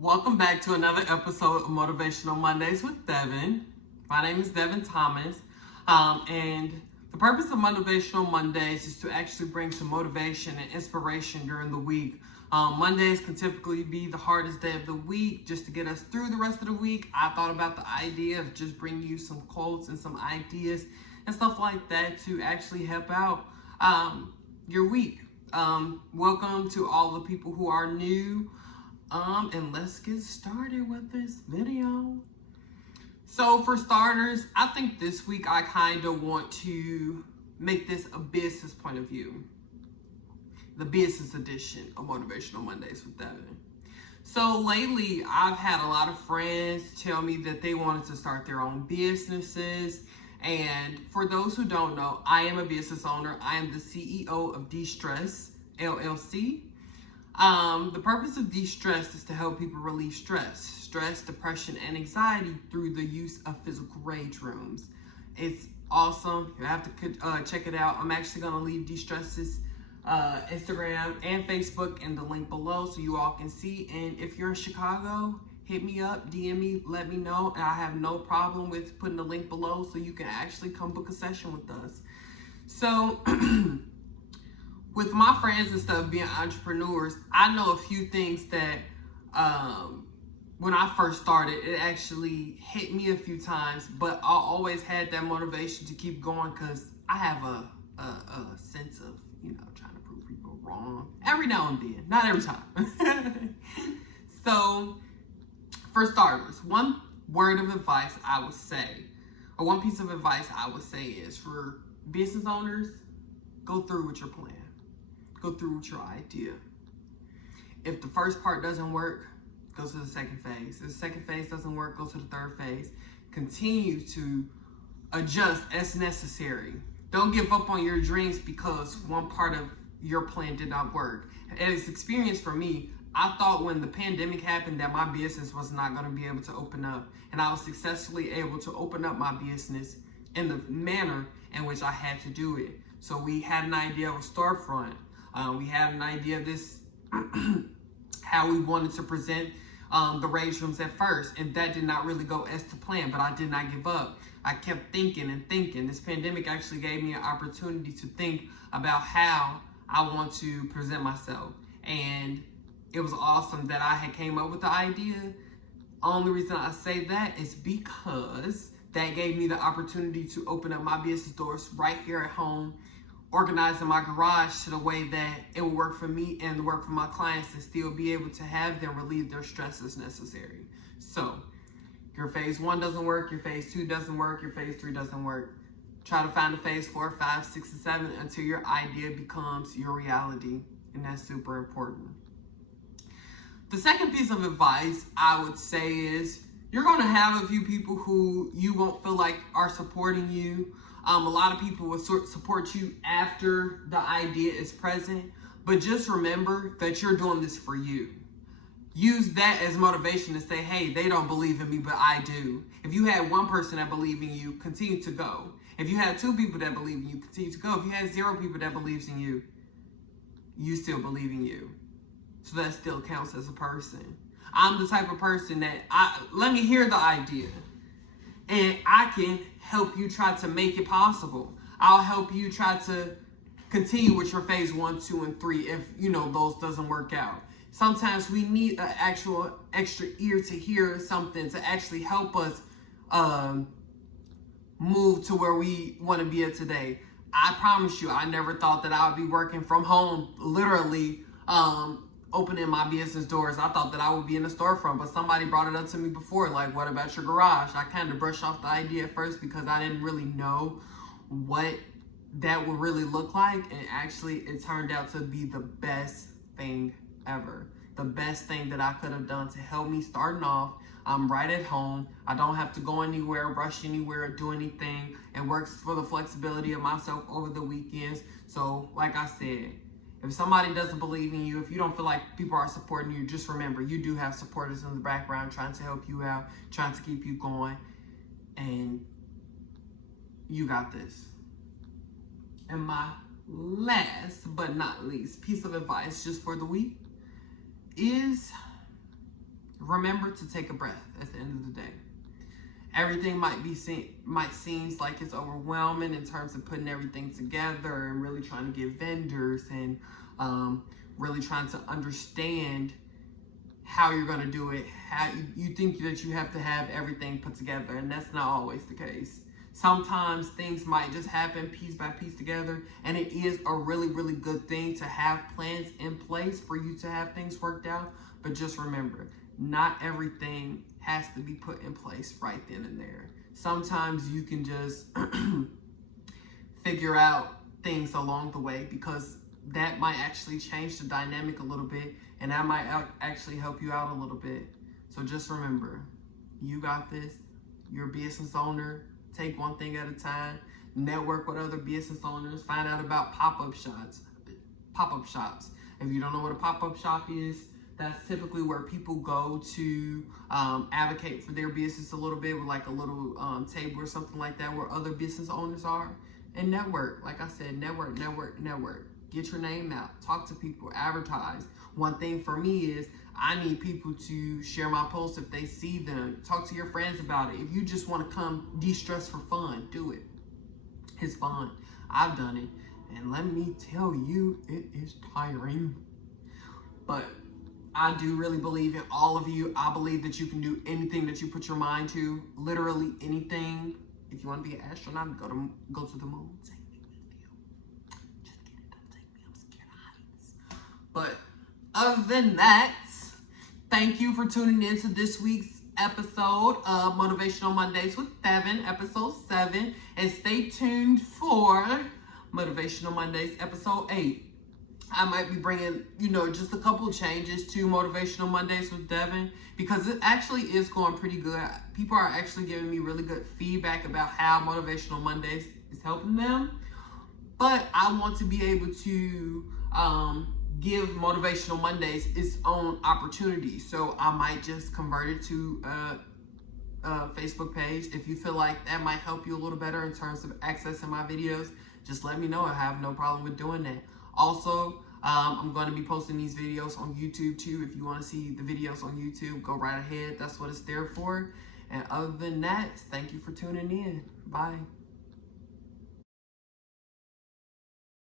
Welcome back to another episode of Motivational Mondays with Devin. My name is Devin Thomas, and the purpose of Motivational Mondays is to actually bring some motivation and inspiration during the week. Mondays can typically be the hardest day of the week. Just to get us through the rest of the week, I thought about the idea of just bringing you some quotes and some ideas and stuff like that to actually help out your week. Welcome to all the people who are new. And let's get started with this video. So for starters, I think this week I kind of want to make this a business point of view. The business edition of Motivational Mondays with Devin. So lately, I've had a lot of friends tell me that they wanted to start their own businesses. And for those who don't know, I am a business owner. I am the CEO of De-Stress LLC. The purpose of De-Stress is to help people relieve stress, depression, and anxiety through the use of physical rage rooms. It's awesome. You have to check it out. I'm actually going to leave De-Stress's Instagram and Facebook in the link below so you all can see. And if you're in Chicago, hit me up, DM me, let me know. And I have no problem with putting the link below so you can actually come book a session with us. So with my friends and stuff being entrepreneurs, I know a few things that when I first started, it actually hit me a few times, but I always had that motivation to keep going because I have a sense of, trying to prove people wrong every now and then, not every time. So for starters, one word of advice I would say, or one piece of advice I would say is for business owners, go through with your plan. Go through with your idea. If the first part doesn't work, go to the second phase. If the second phase doesn't work, go to the third phase. Continue to adjust as necessary. Don't give up on your dreams because one part of your plan did not work. As experience for me, I thought when the pandemic happened that my business was not going to be able to open up. And I was successfully able to open up my business in the manner in which I had to do it. So we had an idea of a storefront. We had an idea of this, how we wanted to present the rage rooms at first, and that did not really go as to plan, but I did not give up. I kept thinking and thinking. This pandemic actually gave me an opportunity to think about how I want to present myself, and it was awesome that I had came up with the idea. Only reason I say that is because that gave me the opportunity to open up my business doors right here at home, organizing my garage to the way that it will work for me and work for my clients and still be able to have them relieve their stress as necessary. So your phase 1 doesn't work, your phase 2 doesn't work, your phase 3 doesn't work. Try to find a phase 4, 5, 6, and 7 until your idea becomes your reality, and that's super important. The second piece of advice I would say is you're going to have a few people who you won't feel like are supporting you. A lot of people will support you after the idea is present, but just remember that you're doing this for you. Use that as motivation to say, hey, they don't believe in me, but I do. If you had one person that believed in you, continue to go. If you had 2 people that believe in you, continue to go. If you had 0 people that believes in you, you still believe in you. So that still counts as a person. I'm the type of person that let me hear the idea. And I can help you try to make it possible. I'll help you try to continue with your phase 1, 2, and 3 if, those doesn't work out. Sometimes we need an actual extra ear to hear something to actually help us move to where we want to be at today. I promise you, I never thought that I would be working from home, literally, opening my business doors. I thought that I would be in a storefront, but somebody brought it up to me before, like, what about your garage? I kind of brushed off the idea at first because I didn't really know what that would really look like, and actually it turned out to be the best thing ever. The best thing that I could have done to help me starting off. I'm right at home. I don't have to go anywhere, rush anywhere, or do anything. It works for the flexibility of myself over the weekends. So like I said, if somebody doesn't believe in you, if you don't feel like people are supporting you, just remember you do have supporters in the background trying to help you out, trying to keep you going, and you got this. And my last but not least piece of advice just for the week is remember to take a breath at the end of the day. Everything might seem like it's overwhelming in terms of putting everything together and really trying to get vendors and really trying to understand how you're going to do it. How you think that you have to have everything put together, and that's not always the case. Sometimes things might just happen piece by piece together, and it is a really, really good thing to have plans in place for you to have things worked out. But just remember, not everything has to be put in place right then and there. Sometimes you can just figure out things along the way, because that might actually change the dynamic a little bit, and that might actually help you out a little bit. So just remember, you got this. You're a business owner. Take one thing at a time. Network with other business owners. Find out about pop-up shops. If you don't know what a pop-up shop is, that's typically where people go to advocate for their business a little bit, with like a little table or something like that where other business owners are. And network. Like I said, network. Get your name out. Talk to people. Advertise. One thing for me is I need people to share my posts if they see them. Talk to your friends about it. If you just want to come de-stress for fun, do it. It's fun. I've done it. And let me tell you, it is tiring. But I do really believe in all of you. I believe that you can do anything that you put your mind to. Literally anything. If you want to be an astronaut, go to the moon. Take me with you. Just kidding. Don't take me. I'm scared of heights. But other than that, thank you for tuning in to this week's episode of Motivational Mondays with Devin, episode 7. And stay tuned for Motivational Mondays, episode 8. I might be bringing, just a couple of changes to Motivational Mondays with Devin, because it actually is going pretty good. People are actually giving me really good feedback about how Motivational Mondays is helping them. But I want to be able to give Motivational Mondays its own opportunity. So I might just convert it to a Facebook page. If you feel like that might help you a little better in terms of accessing my videos, just let me know. I have no problem with doing that. Also, I'm going to be posting these videos on YouTube too. If you want to see the videos on YouTube, go right ahead. That's what it's there for. And other than that, thank you for tuning in. Bye.